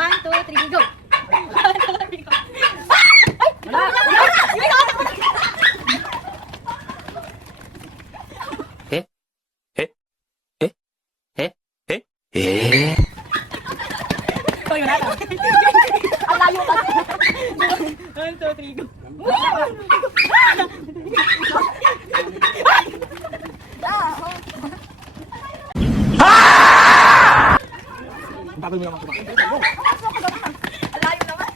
1, 2, 3, go! 1, 2, 3, go! Ay! Wala! Sorry, wala ka. Ang layo ka. 1, 2, 3, go! Bago mo naman kumain. Ang layo naman.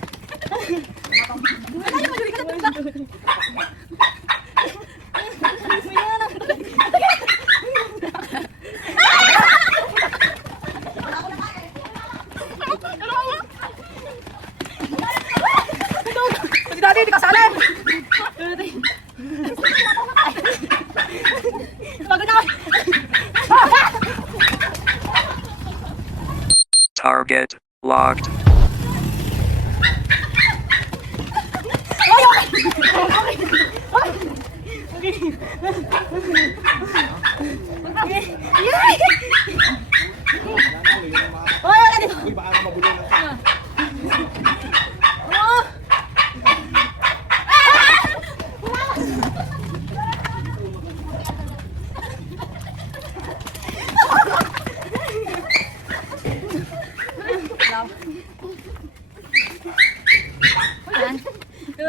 Ang layo, maduli ka na tumba. Dati, hindi ka salim! Pagod na! Target locked. Uy, baka mabulo na siya.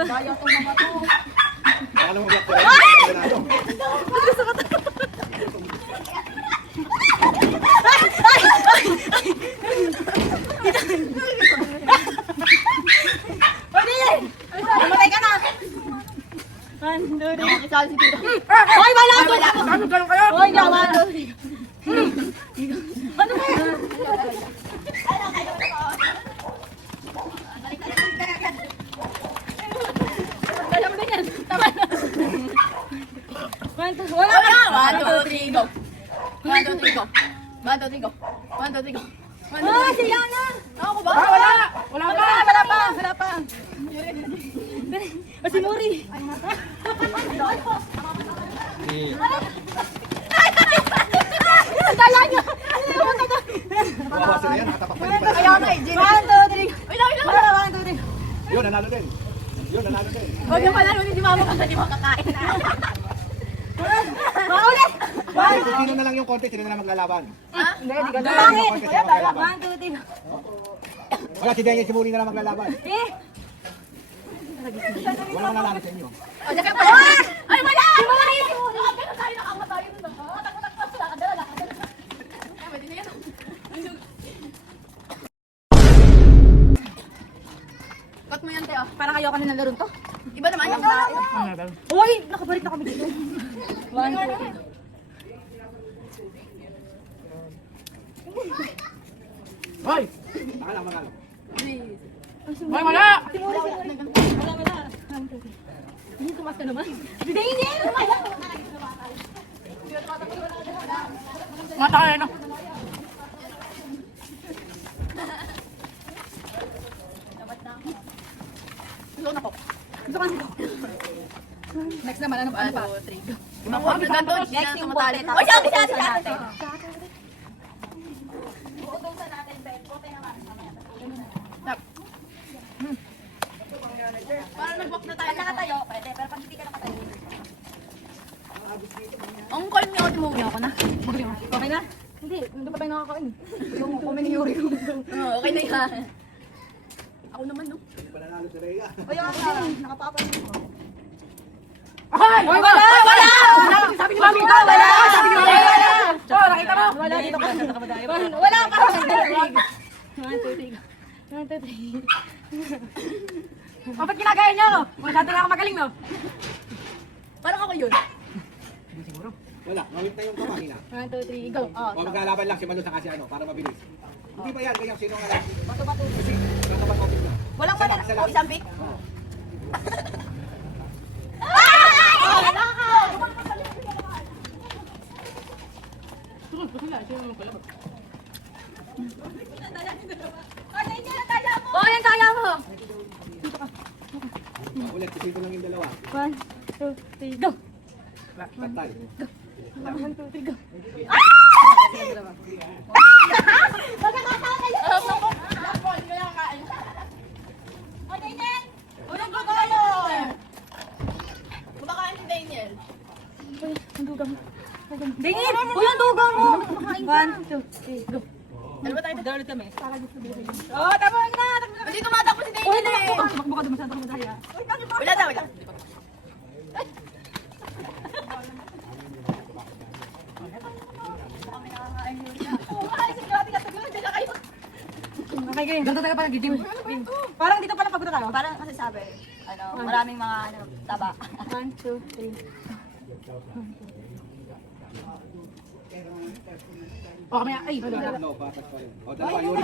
Kaya itong mga to. Baka naman mag-up. Pwede yan! Namatay ka na! 1, 2, 3. Isali si Tito. Hoy, wala ako! Ano ganun kayo? Hoy, hindi ako 1, 2, 3. Ano ba yan? Kaya mo na yan. Tama na. 1, 2, wala ka! 1, 2, 3, go! 1, 2, 3, go! 1, 2, 3, go! 1, 2, 3, go! Ah, si Yana! Ako ba? Wala! Wala pa! Wala pa! Wala pa! O si Nuri! Ang dala niya! Bawas na yan, natapak pa rin pala. Ayaw na eh! 1, 2, 3! Wala! 1, 2, 3! Yun, nanalo din. Yun, nanalo din. Huwag yung pala nun, hindi mama kasi di makakain na. Maulit! Bakit? Sino na lang yung konti, sino na lang maglalaban? Hindi, hindi ka na. Bakit? 1, 2, 3. Wala, si Daniel, si Muli na lang maglalaban. Eh! Wala nang nanalo sa inyo. O, dyan ka pa! Ay, wala! Si Mari! Nakagano tayo, nakamatay yun. Takbo-takbo sila, kadala. Ay, pwede na yan. Cut mo yan, Teo. Parang ayaw ka na nalaro to. Iba naman yung Uy! Nakabalik na kami dito. 1, 2, 3. Hoy! Taka lang, magalo. Hoy, wala! Si Mori, wala. Hindi, tumas ka naman. Hindi! Wala! Mata ka na. Gusto ko. Next naman, ano pa? 2, 3, go. Next yung bote. O, siya! Parang nag-walk na tayo. Nakatayo, pwede. Pero pag hindi ka nakatayo. Ang call mo ako ako na. Okay na? Hindi, hindi pa tayo nakakain. Yung comment ni Yuri. Okay na yan. Ako naman, no? Hindi pa nanalo si Rhea. O, yung nakapapal mo. Ay! Wala! Sabi ni Mami ka, wala! Sabi ni Mami, wala! Oh, nakita mo? Wala dito ka. Wala pa. 1, 2, 3. 1, 2, 3. Ba't ginagaya niyo? Masyado na ako magaling, no? Parang ako yun. Wala, mawit na yung kamangina. 1, 2, 3, go. O, maglalaban lang si Manu sa kasi ano, para mabilis. Hindi ba yan, kanyang sino nga lang? Bato-bato. Kasi, nakabatot na. Walang Isa wala. lang, isa lang. O, isang pick. Oh, yan kaya mo. Ulit, isipin lang yung dalawa. 1, 2, 3, go. Patay. 1, 2, 3, go. 2, 3, go. Dalawa tayo. Dalawa ulit kami. Oh, tama na. Hindi tumatakbo si David eh. Tumakbo ka, dumasyado ka madaya. Wala na, wala. Okay, game. Ganito tayo parang gidim. Parang dito palang pagod tayo. Parang kasi sabi, maraming mga taba. 1, 2, 3. Oh, kami ay. No, batas pa rin. O, dalawa yun.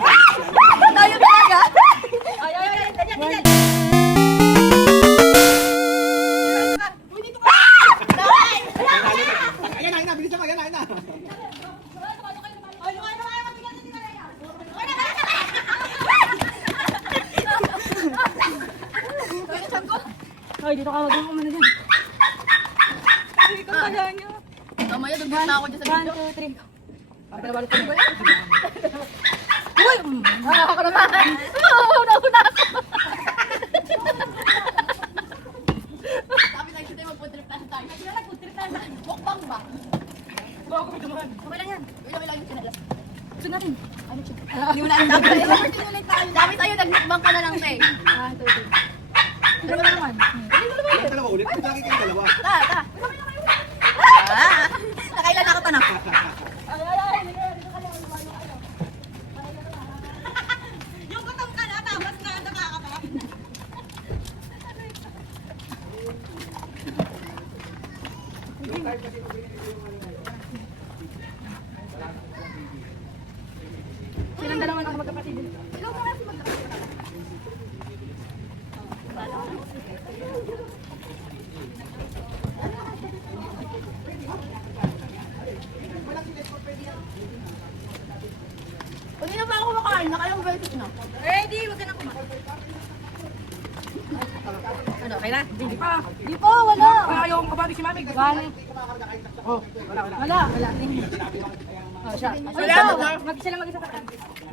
Tayo talaga. Ay, ganyan, ganyan. Ayan na, ayan na. Bilis naman, ayan na, ayan na. Ay, dito ka wag mo muna dyan. Hindi ko kaya niyo. Mamaya, dugbot na ako dyan sa 1, video. 2, 3. Bakit na balik ko ba yan? Uy! Ako naman. Una ako. Sabi tayo sila mag-food trip tayo. Sila nag-food trip tayo. Mukbang ba? Okay lang yan. Wala yung sinalas. Gusto natin. Hindi mo na alam. Sabi tayo, nag-mukbang ka na lang, te. 1, 2, 3. Dalawa naman. Dalawa ulit. Lagi kayong dalawa. Ta. Nakailan ako tanong. Yung gutom ka na, tapos na nakakata. Silang dalawa na magkapatid. Hindi na pa ako kumakain, nakailang versus na. Ready? Huwag ka na kumain. Ano, okay na? Hindi pa. Di po, wala. Wala yung kapatid si Mami. Oh, wala. Wala. Oh, siya. Mag-isa lang mag-isa ka.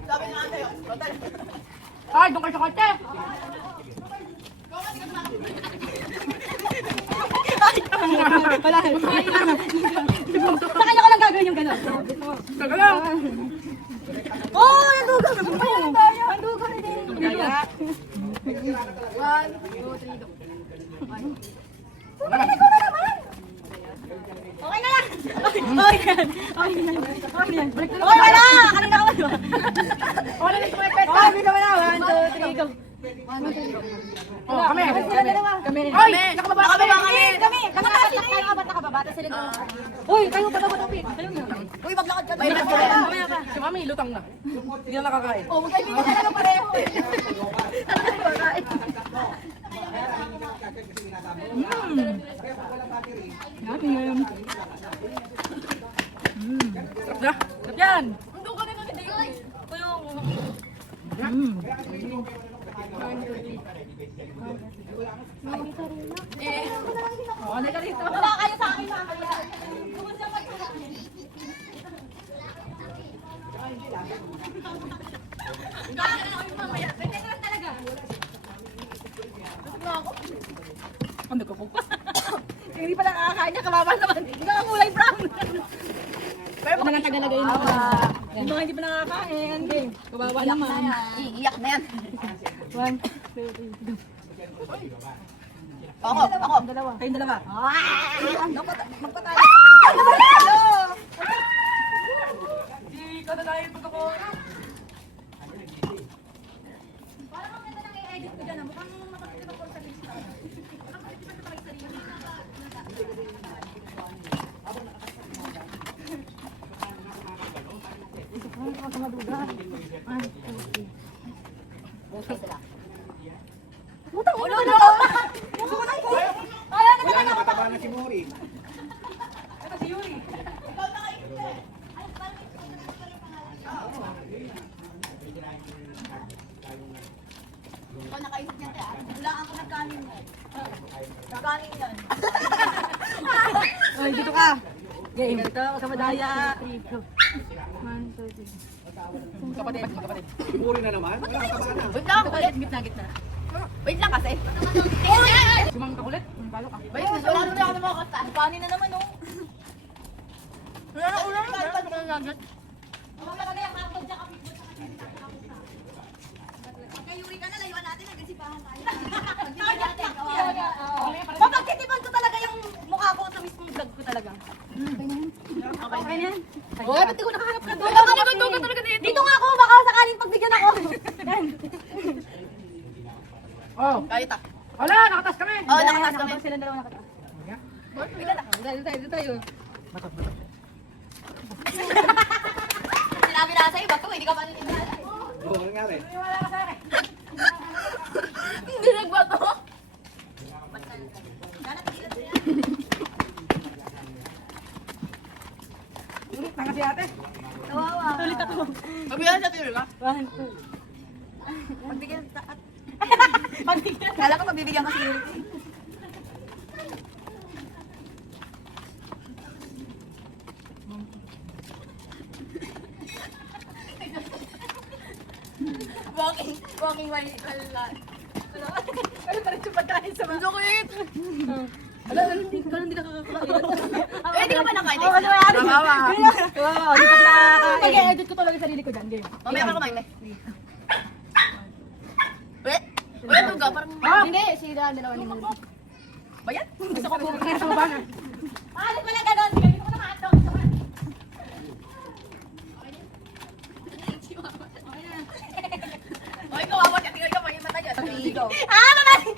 Sabi nga tayo. Ay, doon kayo sa kotse. Wala. Sa kanya ko lang gagawin yung gano'n. Taga lang. Oh, nandugan. Nandugan din. Kaya. 1, 2, 3, go. Okay na lang. Okay yan. Okay yan. Okay yan. Balik na lang. Oy, wala! Kanina ka ba? Okay na lang. Okay, dito ka na. 1, 2, 3, go. Oh, kami. Kami. Ay, nakababa kami. Kami. Nakababa. Tapos sila gano'n. Uy, kayo patapos tapit. Kayo nga. Uy, maglakad ka. May mamaya ka. Si Mami, lutang na. Hindi na nakakain. Oh, magkaibigan ka na pareho. Yum. Sarap na. Sarap yan. Ando ka na nun, hindi. Ano ka rito? Wala kayo sa akin, mamaya. Ano ka po? Hindi pa nakakain niya, kawawa naman. Hindi ka kulay brown. Pero baka nang tagalagay na. Yung mga hindi pa nakakain. Kawawa naman. Iiyak na yan. 1, 2, 3. Ako. Kayong dalawa. Magpatayo. Hindi ka na tayo pagkako. Parang ang ganda ng i-edit ko dyan. Mukhang makapit ako sa lista. Utang mo na. Wala na, mataba na si Mori. Ito si Yuri. Ikaw nakaisip niya, te. Wala ako nagkanin mo. Nagkanin yan. Ay, dito ka. Game. Dito ako sa madaya. 1, 2, 3. Kapatid. Si Mori na naman. Wala, mataba na. Wait lang. Gitna. Wait lang kasi. Sumang kakulit. Palo ka. Wait, wala na ako makakasta. Kanin na naman, oh. Wala na ulam. Kayuri ka na, layuan natin. Nagasipahan tayo. Mapagtitipan ko talaga yung mukha ko sa mismong vlog ko talaga. Okay na yan? Hoy, ba't di ko nakahanap ka doon? Dito nga ako, baka sakaling pagbigyan ako. Oh. Kahit ah. Wala, nakatas kami. Oo, nakatas kami. Sila dalawa nakataas. Dito tayo. Sinabi na sa'yo, ba't ko hindi ka maniniwala? Oo, ano nangyari? Hindi nagbato. Tanga si ate. Kawawa. Tulit ako. Mabihan sa tiro ka? Pagbigyan sa... Pagbigyan. Kala ko pagbibigyan ka siguro. Walking while ano pa rin yung pagkain sa mga kulit? Ala, hindi ka nakakakain. Eh, di ka pa nakain. Oo, ano yan? Kawawa. Wow, hindi ka nakakakain. Pag-edit ko talaga yung sarili ko dyan, game. Mamaya ka kumain, Wala tuga, parang... Hindi, sila dalawa ni Muli. Ba yan? Gusto ko po. Kaya sa baba na. Paano pala ganon? Hindi ko na maatong. Oy, kawawa ka. Tingnan ka, may mata dyan. Ah, mama! Sige!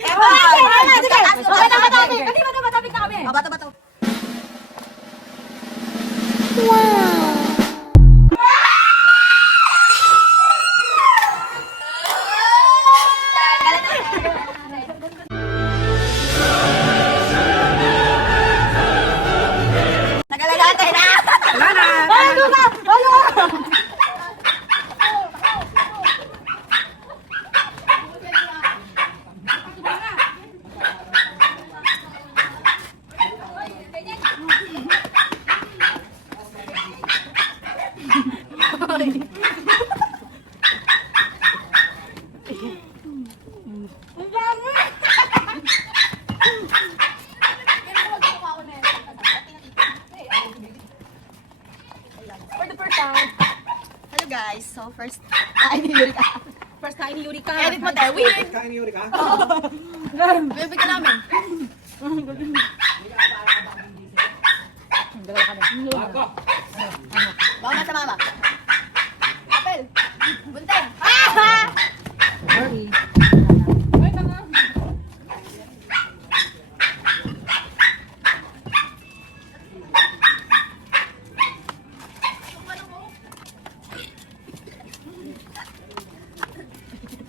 Sige! Kasi matapik na kami. Bato-bato. Nagalagate na! Wala na. For the first time. Hello guys, so first kain ni Yurika. First time ni Yurika. Edit mo tayo, weird! Kain ni Yuri ka? Bibigyan namin. Marco! Bawa na sa mama. Apel! Bunting! Ah!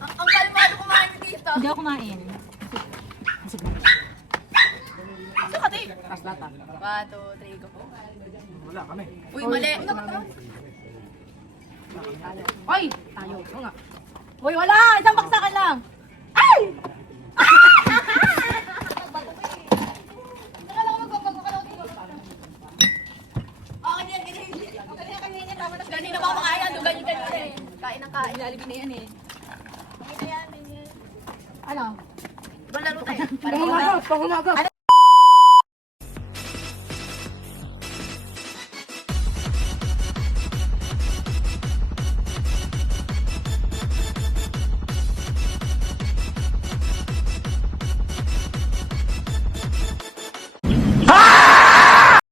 Ang kalmado kumain dito. Hindi ako kumain. Sukati! Tapos lata. 1, 2, 3, go. Wala kami. Uy, mali. Hoy! Tayo. Oo nga. Hoy, wala! Isang baksakan lang! Ay! Okay na yan, ganyan. Kanina, tama na. Kanina pa ako makaya, dugan yung kanina eh. Kain ng kain. Ilalibin na yan eh. Okay na yan, ganyan. Ano? Ibang laro tayo. Pangunagot, pangunagot.